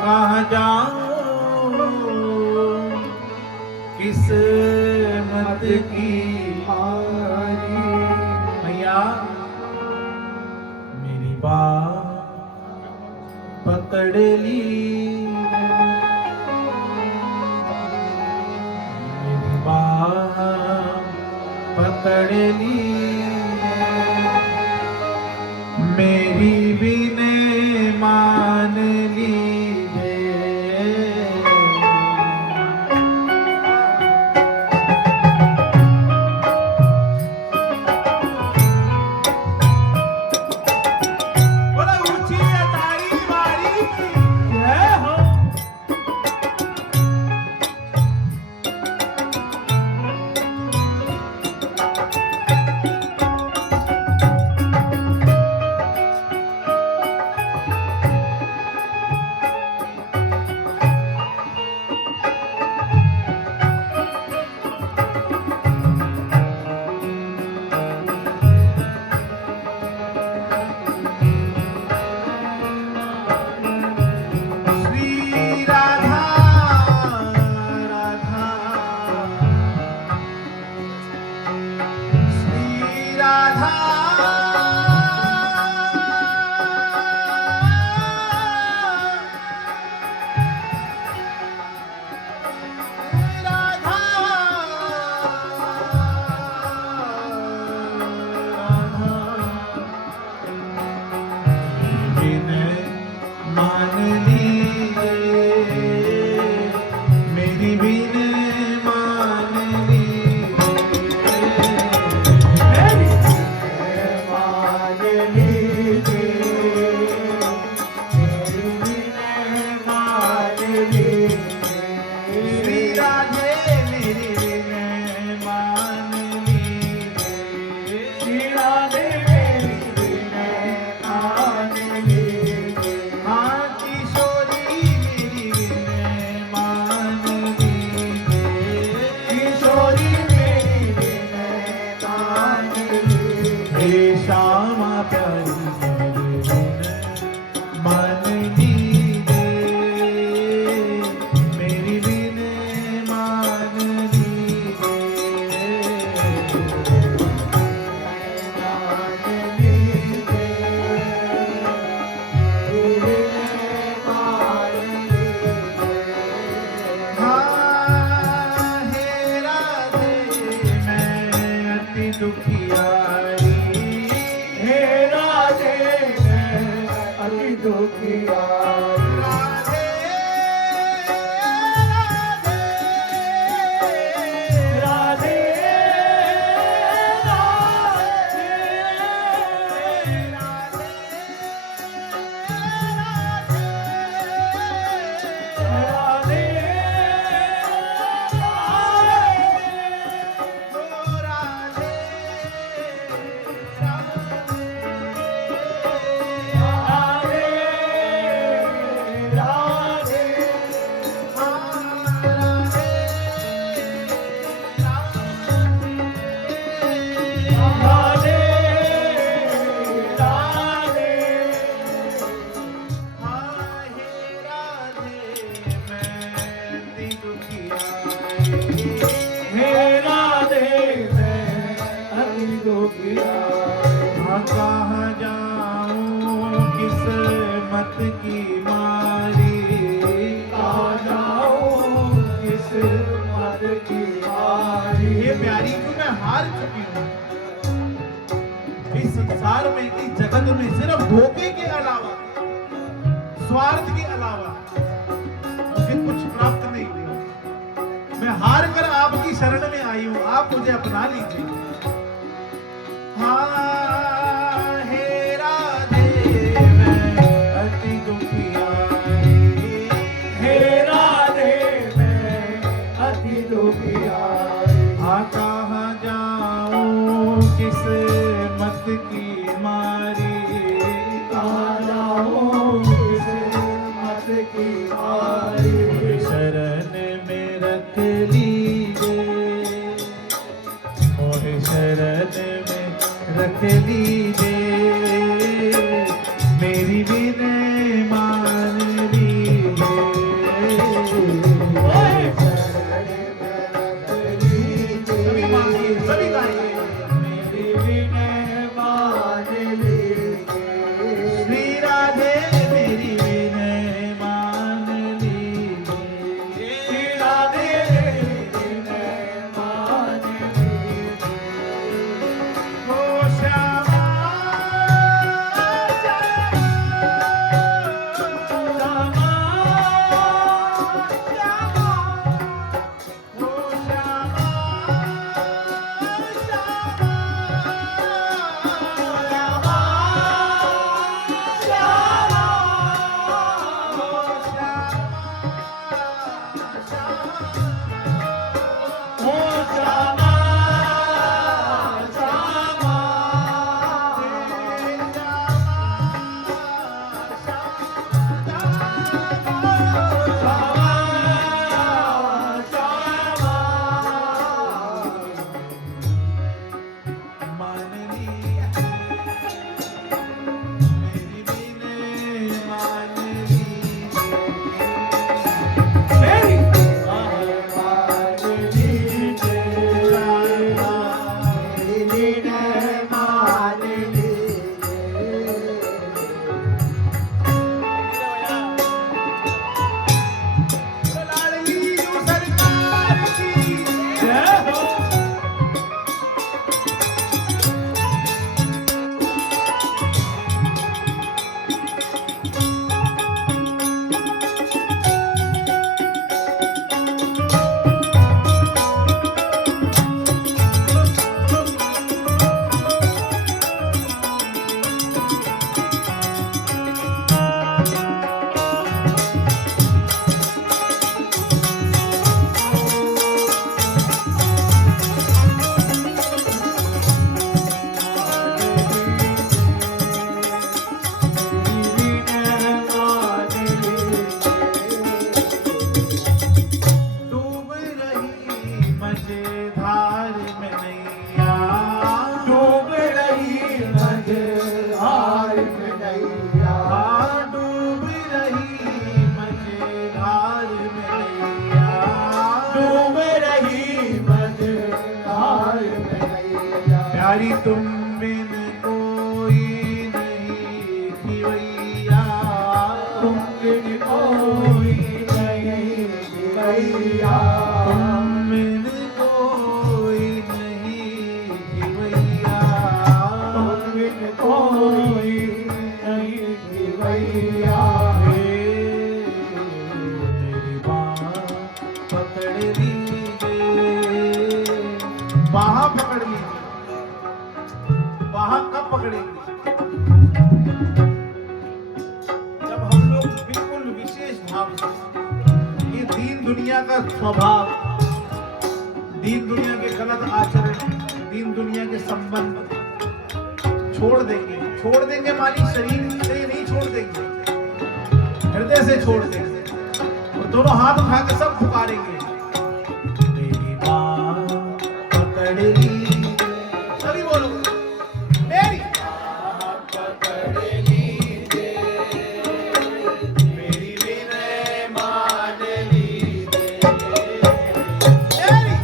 कहाँ जाऊं किस्मत की हारी। मैया मेरी बात पकड़ ली, मेरी बात पकड़ ली, मेरी बिने मान लीजिए। बोला ऊंची अटारी वाली जय हो। कहाँ जाऊं किस्मत की मारी, कहाँ जाऊं किस्मत की मारी। ये प्यारी क्यों मैं हार चुकी हूँ इस संसार में, इस जगत में सिर्फ धोखे के अलावा, स्वार्थ के अलावा मुझे कुछ प्राप्त नहीं हुआ। मैं हार कर आपकी शरण में आई हूँ, आप मुझे अपना लीजिए। हाँ हे राधे मैं अति दुखियारी, हे राधे मैं अति दुखियारी। हाँ कहाँ जाऊं किस्मत की मारी, कहाँ जाऊं किस्मत की मारी। शरण में रख लीजिए, मोहे शरण में रख लीजिए, मेरी विनय मान लीजिए। मैया हे मेरी बाह पकड़ लीजिए। बाह पकड़ लीजिए। बाह कब पकड़ेंगे? जब हम लोग बिल्कुल विशेष भाव से ये दीन दुनिया का स्वभाव, दीन दुनिया के गलत आचरण, दीन दुनिया के संबंध छोड़ देंगे। छोड़ देंगे मालिक, शरीर से नहीं छोड़ देंगे, हृदय से छोड़ देंगे और दोनों हाथ उठा के सब पुकारेंगे मेरी बाह पकड़ लीजिए। सभी बोलो मेरी बाह पकड़ लीजिए, मेरी विनय मान लीजिए। मेरी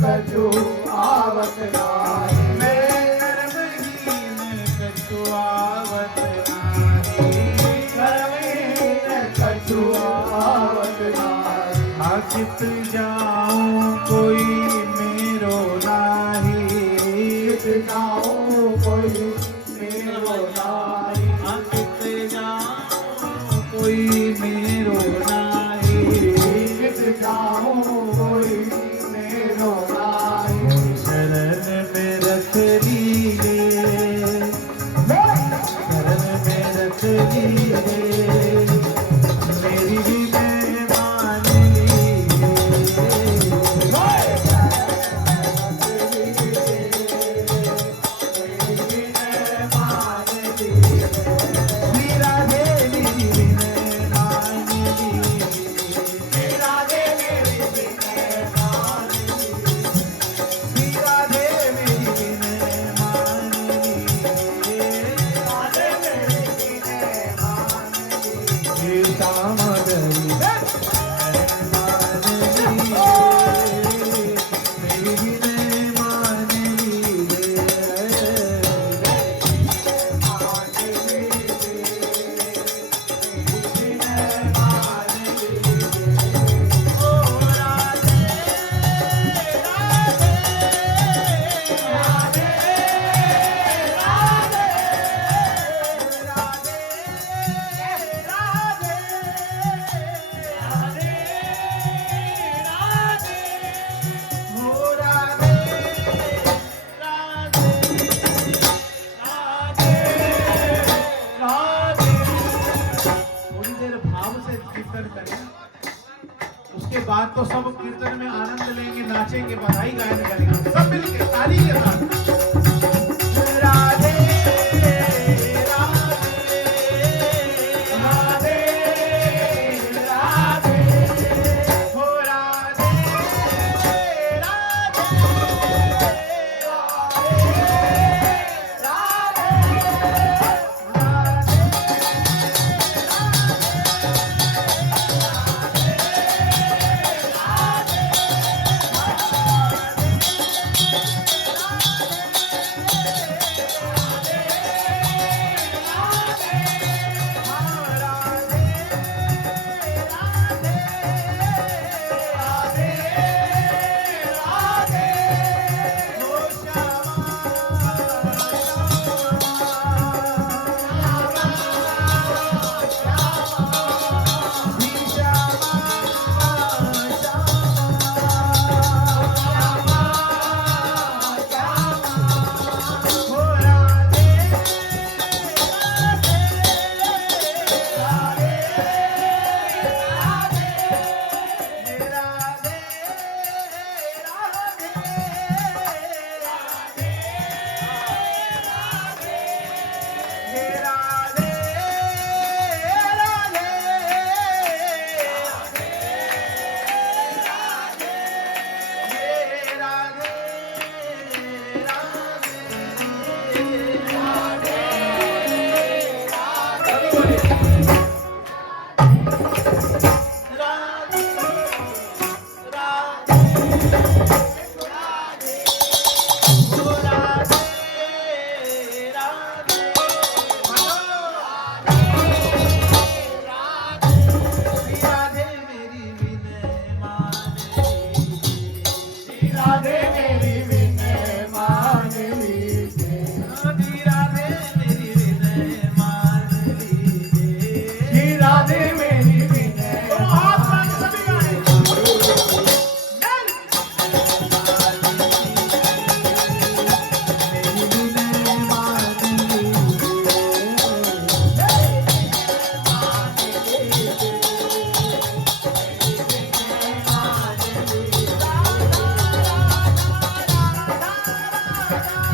कछु आवत नाही, मैं कर्महीन कछु आवत नाही, कर्महीन कछु आवत नाही। आकित जाऊं कोई मेरो नाही, कित जाऊं कोई मेरो नाही, आकित जाऊं कोई मेरो नाही, कित जाऊं कोई मेरो नाही। शरण में रख लीजिए, शरण में रख लीजिए, मेरी भी मेहमान बाद तो सब कीर्तन में आनंद लेंगे, नाचेंगे, बधाई गायन करेंगे सब मिलके ताली के साथ।